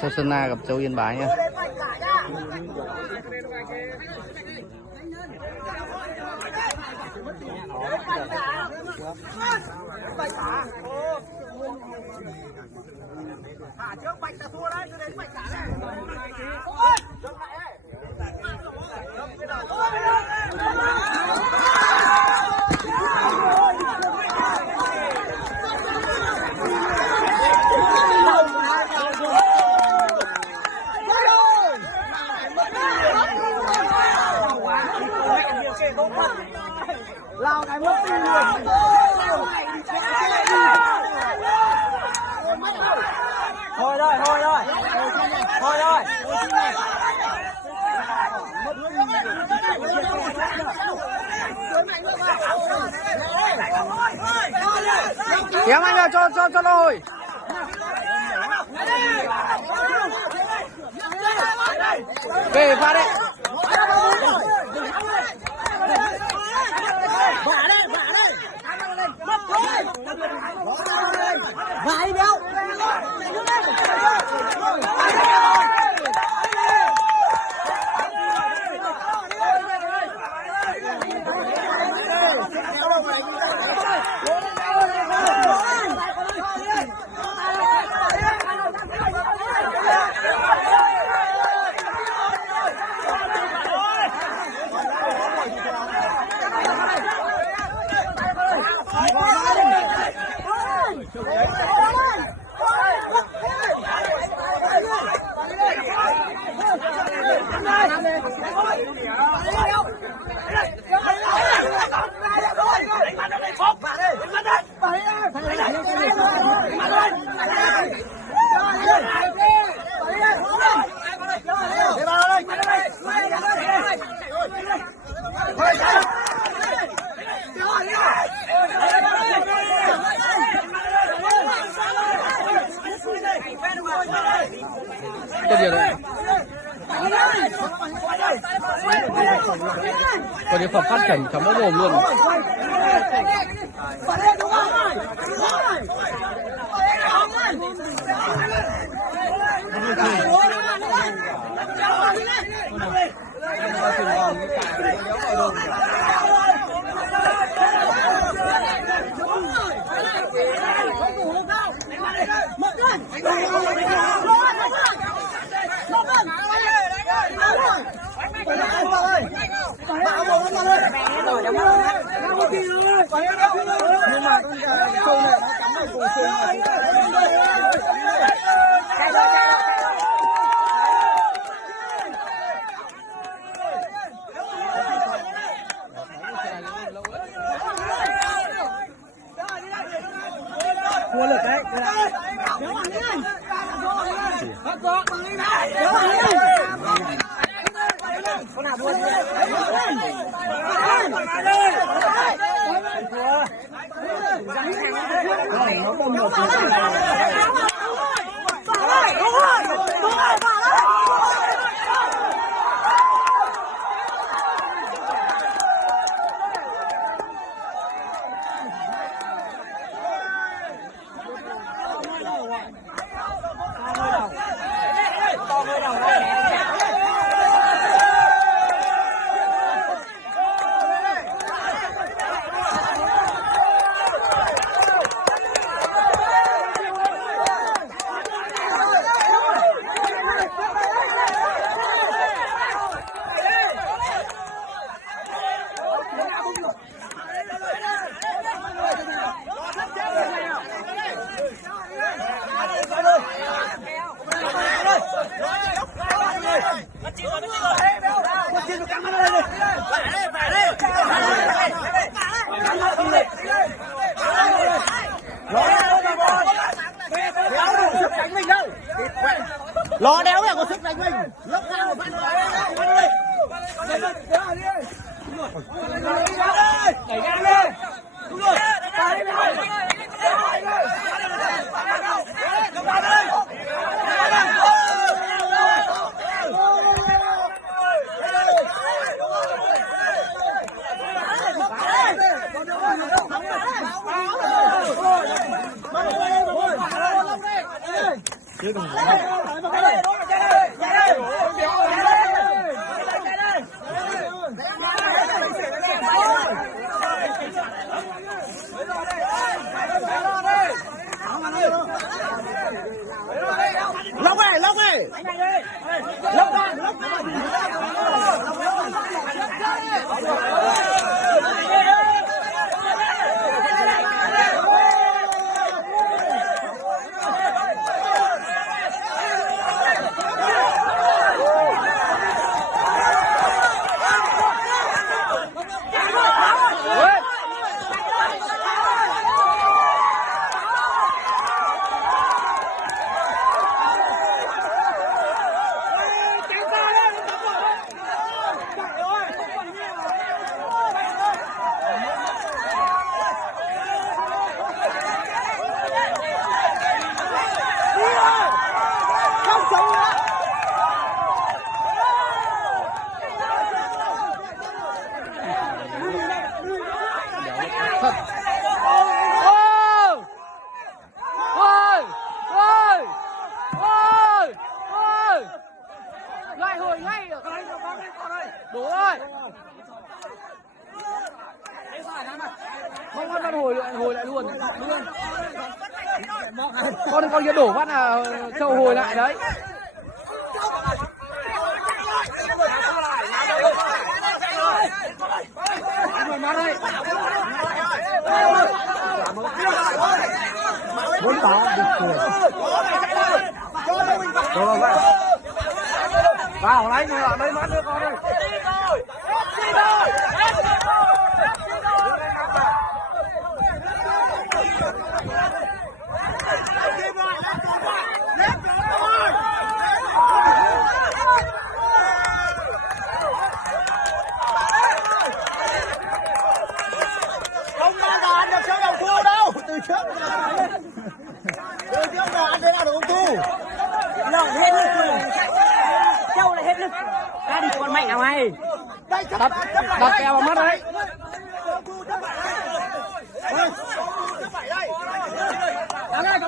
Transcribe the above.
Châu Sơn Na gặp Châu Yên Bái nhá. Trước Bạch là thua đấy, đến Bạch cả này. Lao cái mất tin liền. Thôi thôi. Kéo anh ra cho lôi. Về pha đấy. Vãi đâu. Cái gì đấy? Có địa phẩm phát triển chấm mỡ mồm luôn. Thua lực đấy. Con nào buồn nó bông một Lò đéo là có sức đánh mình. Lúc nào mà đẩy ngang đi. Đúng rồi. lóc này lóc này lóc ra lóc lại hồi ngay được đủ rồi mong bắt hồi lại luôn con kia đổ bắt là châu hồi lại đấy muốn bảo được cười rồi vào lấy người lấy mắt đưa con đây không bao giờ ăn được châu đầu thu đâu từ trước là ăn thế nào được không thu lợn hết lực rồi châu lại hết lực ra đi con mạnh nào mày đặt kèo vào mắt đấy Thắng